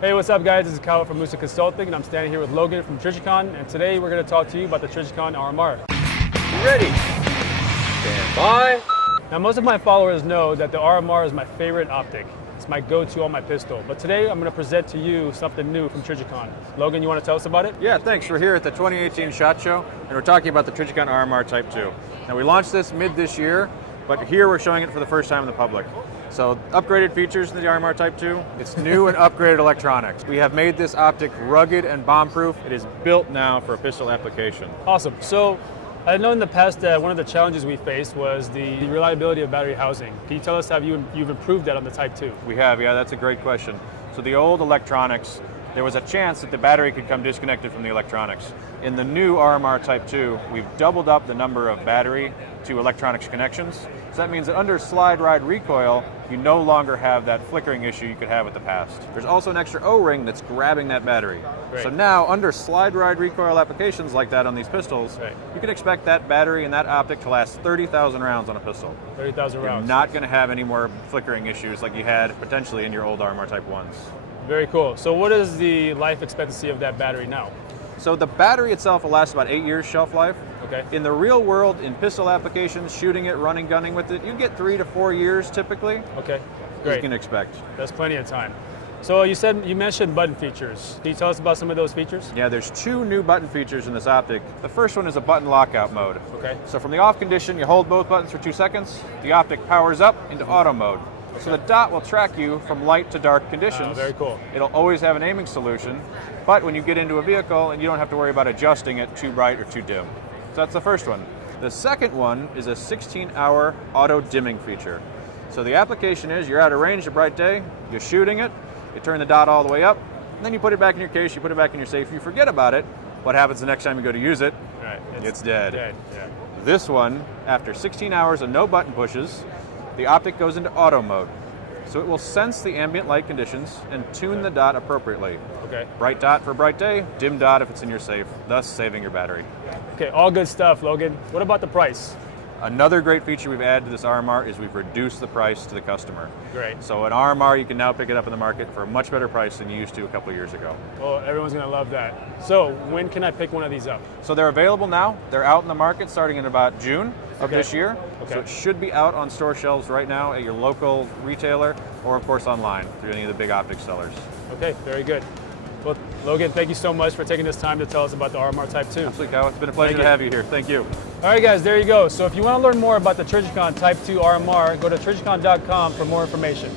Hey, what's up guys? This is Kyle from Musa Consulting and I'm standing here with Logan from Trijicon, and today we're going to talk to you about the Trijicon RMR. Ready. Stand by. Now most of my followers know that the RMR is my favorite optic. It's my go-to on my pistol. But today I'm going to present to you something new from Trijicon. Logan, you want to tell us about it? Yeah, thanks. We're here at the 2018 SHOT Show and we're talking about the Trijicon RMR Type II. Now we launched this mid this year, but here we're showing it for the first time in the public. So upgraded features in the RMR Type II. It's new and upgraded electronics. We have made this optic rugged and bomb-proof. It is built now for a pistol application. Awesome. So I know in the past that one of the challenges we faced was the reliability of battery housing. Can you tell us how you've improved that on the Type II? We have, yeah, that's a great question. So the old electronics, there was a chance that the battery could come disconnected from the electronics. In the new RMR Type II, we've doubled up the number of battery to electronics connections. So that means that under slide ride recoil, you no longer have that flickering issue you could have with the past. There's also an extra O-ring that's grabbing that battery. Great. So now, under slide ride recoil applications like that on these pistols, you can expect that battery and that optic to last 30,000 rounds on a pistol. 30,000 rounds. You're not going to have any more flickering issues like you had potentially in your old RMR Type Is. Very cool. So what is the life expectancy of that battery now? So the battery itself will last about 8 years shelf life. Okay. In the real world, in pistol applications, shooting it, running, gunning with it, you get 3 to 4 years typically. Okay, As great. you can expect. That's plenty of time. So you mentioned button features. Can you tell us about some of those features? Yeah, there's 2 new button features in this optic. The first one is a button lockout mode. Okay. So from the off condition, you hold both buttons for 2 seconds. The optic powers up into auto mode. Okay. So the dot will track you from light to dark conditions. Very cool. It'll always have an aiming solution, but when you get into a vehicle, and you don't have to worry about adjusting it too bright or too dim. So that's the first one. The second one is a 16-hour auto dimming feature. So the application is you're out of range, a bright day, you're shooting it, you turn the dot all the way up, and then you put it back in your case, you put it back in your safe, you forget about it. What happens the next time you go to use it? Right. It's dead. Yeah. This one, after 16 hours of no button pushes, the optic goes into auto mode. So it will sense the ambient light conditions and tune the dot appropriately. Okay. Bright dot for a bright day, dim dot if it's in your safe, thus saving your battery. Okay, all good stuff, Logan. What about the price? Another great feature we've added to this RMR is we've reduced the price to the customer. Great. So an RMR, you can now pick it up in the market for a much better price than you used to a couple of years ago. Well, everyone's gonna love that. So when can I pick one of these up? So they're available now. They're out in the market starting in about June of this year. Okay. So it should be out on store shelves right now at your local retailer or of course online through any of the big optic sellers. Okay, very good. Well, Logan, thank you so much for taking this time to tell us about the RMR Type II. Absolutely, Kyle. It's been a pleasure to have you here. Thank you. All right, guys, there you go. So if you want to learn more about the Trijicon Type II RMR, go to trijicon.com for more information.